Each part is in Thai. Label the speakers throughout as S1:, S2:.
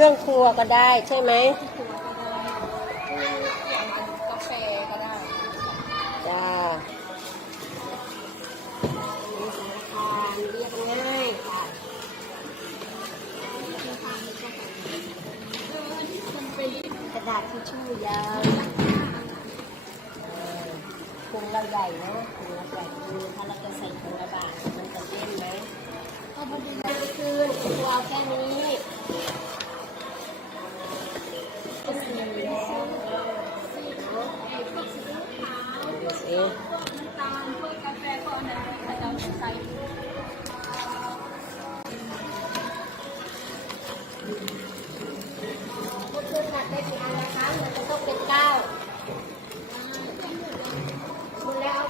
S1: เครื่องครัวก็ได้ใช่ไหม
S2: ตัวก็ได้อย่างกาแฟก็ได้
S1: จ้ามีสารคามเรียบง่ายค่ะ
S2: มันเป็
S1: กระดาษทิชชู่ยาวเออถุงเราใหญ่เนอะถุงเราใหญ่คือถ้าเราจะใส่ถุงละบาทมันจะเล่นไหม
S2: เอามาดู
S1: ไม่คืนตัวแค่นี้ มือนจะต้องเป็นเก้าคุณแล้ว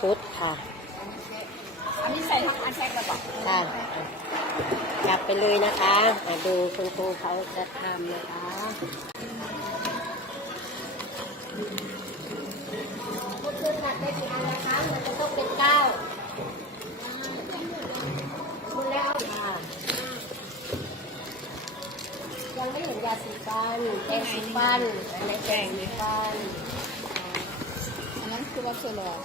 S1: ชุดค่ะ
S2: อันนี้ใส่ทั้งอันแช็กระบอก
S1: ค่ะจับไปเลยนะคะอะดูคุณครูเขาจะทำนะคะ ปรงสีฟันอันไหนแปรงสีฟัน
S2: อันนั้นคือว่าเชลล์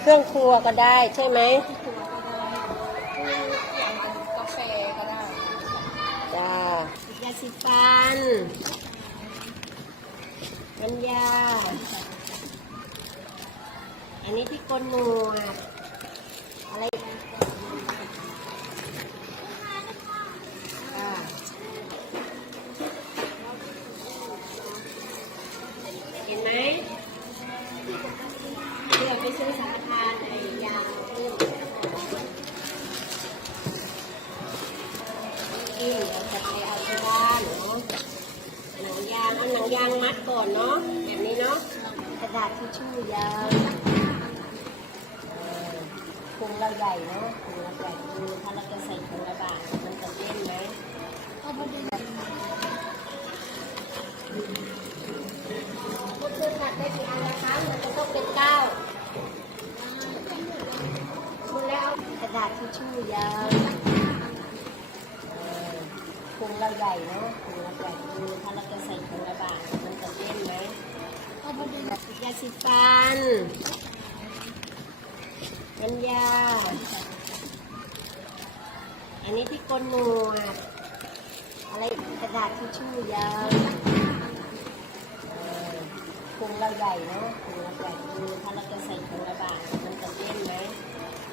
S1: เครื่องครัวก็ได้ใช่ไหม
S2: ตัวก็ได้อย่างเป็นกาแฟก็ได้
S1: จ้ายาสีฟันน้ำยาอันนี้ที่กลหนวดอะไร เดี๋ยวจะไปเอาที่บ้านเนาะหนังยางเอาหนังยางมัดก่อนเนาะแบบนี้เนาะกระดาษทิชชู่ยาวเออถุงเราใหญ่เนาะถุงเราใหญ่คือถ้าเราจะใส่ถุงละบาทมันจะเล่นไหม
S2: เอามาดู
S1: พูดขึ้นหัดได้กี่อันนะคะมันจะต้องเป็นเก้าคุณแล้วกระดาษทิชชู่ยาว เราใหญ่เนาะถุงเราใหญ่คือถ้าเราจะใส่ถุงละบาทมันจะเล่นไหม
S2: เอามาดู
S1: ยาสีฟันน้ำยา อันนี้ที่กลหนวดอะไรกระดาษทิชชู่ยาวถุงเราใหญ่เนาะถุงเราใหญ่คือถ้าเราจะใส่ถุงละบาทมันจะเล่นไหม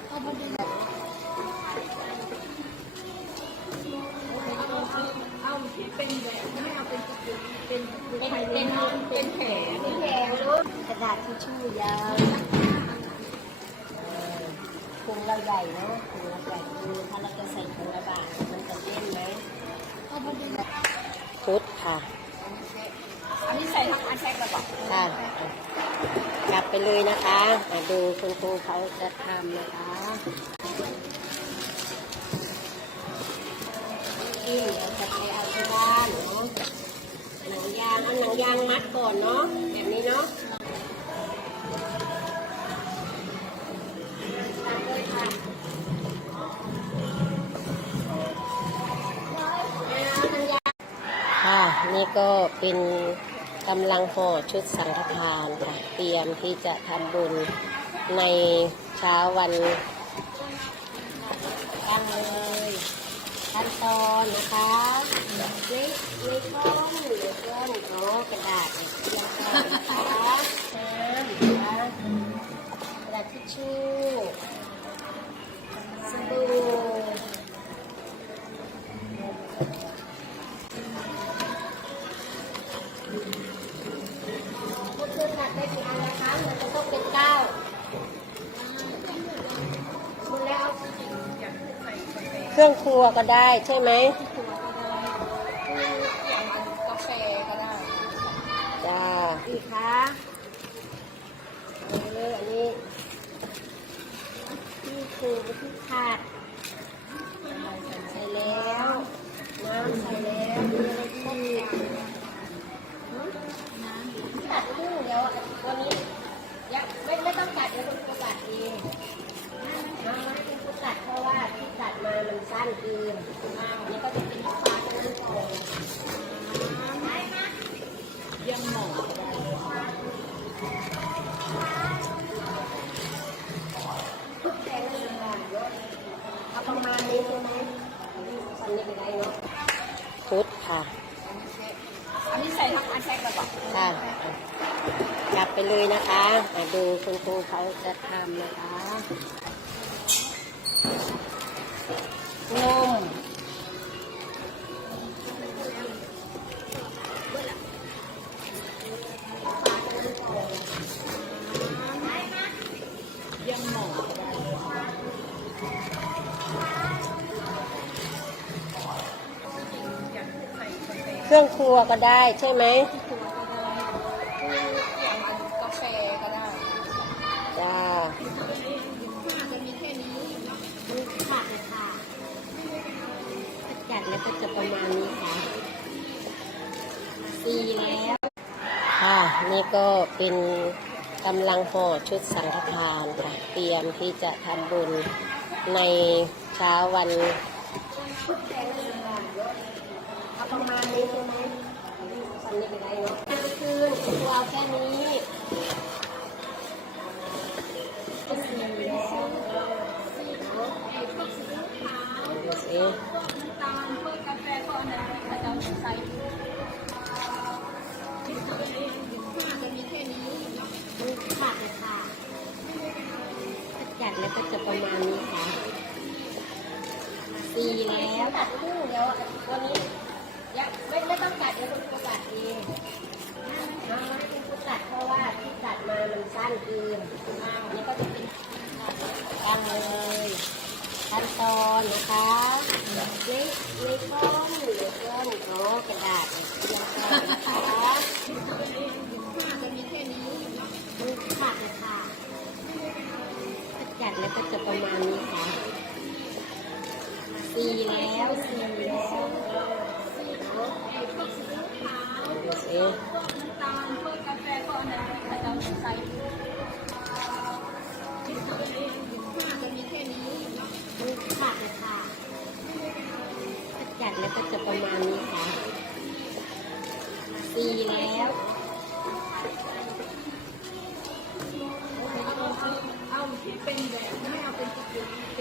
S2: เอามาดู ทิ
S1: ชชู่ยาวเออถุงเราใหญ่เนาะถุงเราใหญ่คือถ้าเราจะใส่ถุงละบาทมันจะเล่นไหม
S2: เอามาดู
S1: ชุดค่ะ
S2: อันนี้ใส่ทั้งอันแช็กระบอก
S1: ค่ะจับไปเลยนะคะอะดูคุณครูเขาจะทำนะคะนี่เดี๋ยวจะไปเอาที่บ้านเนาะหนังยางเอาหนังยางมัดก่อนเนาะแบบนี้เนาะ ก็เป็นกำลังห่อชุดสังฆทานค่ะเตรียมที่จะทำบุญในเช้าวันตั้งเลยขั้นตอนนะคะในในกล้องหรือกล้องโอ้กระดาษเนี่ยเตรียมก่อนะคะน้ำนะคะกระดาษทิชชู่ รื่องครัวก็ได้ใช่ไหม
S2: ตัวก็ได้อย่างเป็นกาแฟก็ได้
S1: จ้าอีกคะเอออันนี้ที่คือที่ขาดใส่แล้ว น้ำใส่แล้วมีอะไรอีกตัดคู่เดี๋ยววันนี้ยังไม่ไม่ต้องตัดเดี๋ยวคุณครูตัดเองเอามาให้คุณครูตัดเพราะว่าที่ตัด มามันสั้นเกินมาแล้วก็จะเป็นลูกปลาตะ
S2: ลึ
S1: งโตยัง
S2: หมอกทุกแกงเลยเอาประมา
S1: ณนี้ใช่ไหมสันนี้ก็ได้เนาะชุดค่ะ
S2: อันนี้ใส่ทั้กแล้วก็
S1: ค่ะกลับไปเลยนะคะมาดูคุณครูเขาจะทำนะคะ เครื่องครัวก็ได้ใช่ไหม
S2: ตัวก็ได้อย่างกาแฟก็ได้
S1: จ้า
S2: ค่ะจะมีแค่นี้
S1: ค่ะค่ะจัดแล้วก็จะประมาณนี้ค่ะสีแล้วค่ะนี่ก็เป็นกำลังห่อชุดสังฆทานค่ะเตรียมที่จะทำบุญในเช้าวัน ประมาณนี้ใช่ไหมตอนนี้ก็ได้เนาะคืนตัวเอาแค่นี้ก็สีแล้วสี่เนาะดูสิ
S2: ตาลพวกกาแฟก็อันนั้นเขาจะใส่ค่ะจะมีแค่นี้
S1: ค่ะค่ะจัดแล้วก็จะประมาณนี้ค่ะสีแล้วตัดคู่เดียววันนี้ ยังไม่ไม่ต้องตัดเดี๋ยวคุณครูตัดเองเอาให้คุณครูตัดเพราะว่าที่ตัดมามันสั้นเกินอันนี้ก็จะเป็นตั้งเลยขั้นตอนนะคะเล็กเล็กก้อนเล็กก้อน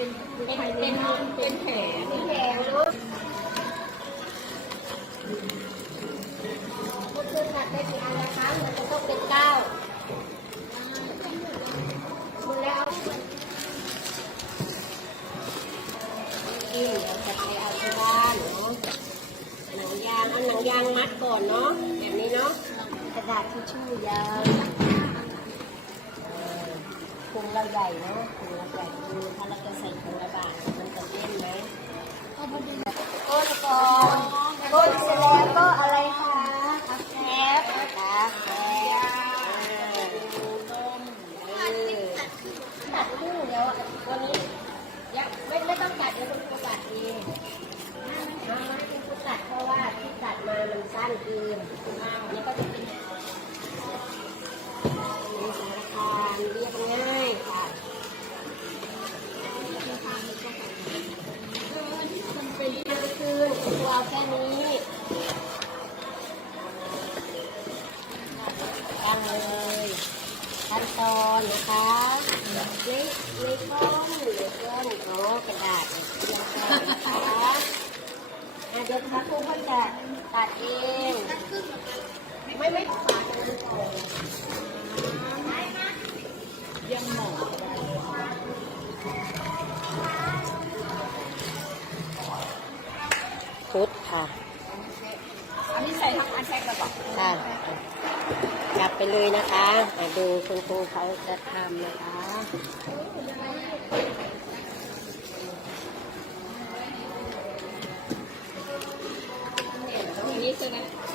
S1: เป็นเป็น
S2: เป็นเป็เป็นน
S1: เป็น
S2: แผล
S1: เป็นแผงเนาะก็คือตัดได้กี่อันนะคะมันจะต้องเป็นเก้าหมดแล้วนี่เดี๋ยวจะไปเอาที่บ้านเนาะหนังยางเอาหนังยางมัดก่อนเนาะแบบนี้เนาะกระดาษทิชชู่ยางเออถุ งเราใหญ่เนาะถุงเราใหญ่ดูถ้าเราจะใส่ถุงละบาทมันจะเล่นไหม
S2: โอาพอดี
S1: ก้นก่อน ล็กล้อนเล็กก้อนโอ้กระดาษเนี่ยเตรียมก่อนนะคะอะเดี๋ยวพระครูเขาจะตัดเอง ไม่ไม่ฝาดเลยก่อน
S2: ยังหมอ
S1: ชุดค่ะ
S2: อันนี้ใส่ทั้งอันแท็กระบอก
S1: ค่ะ จับไปเลยนะคะอะดูคุณครูเขาจะทำนะคะ
S2: 对的。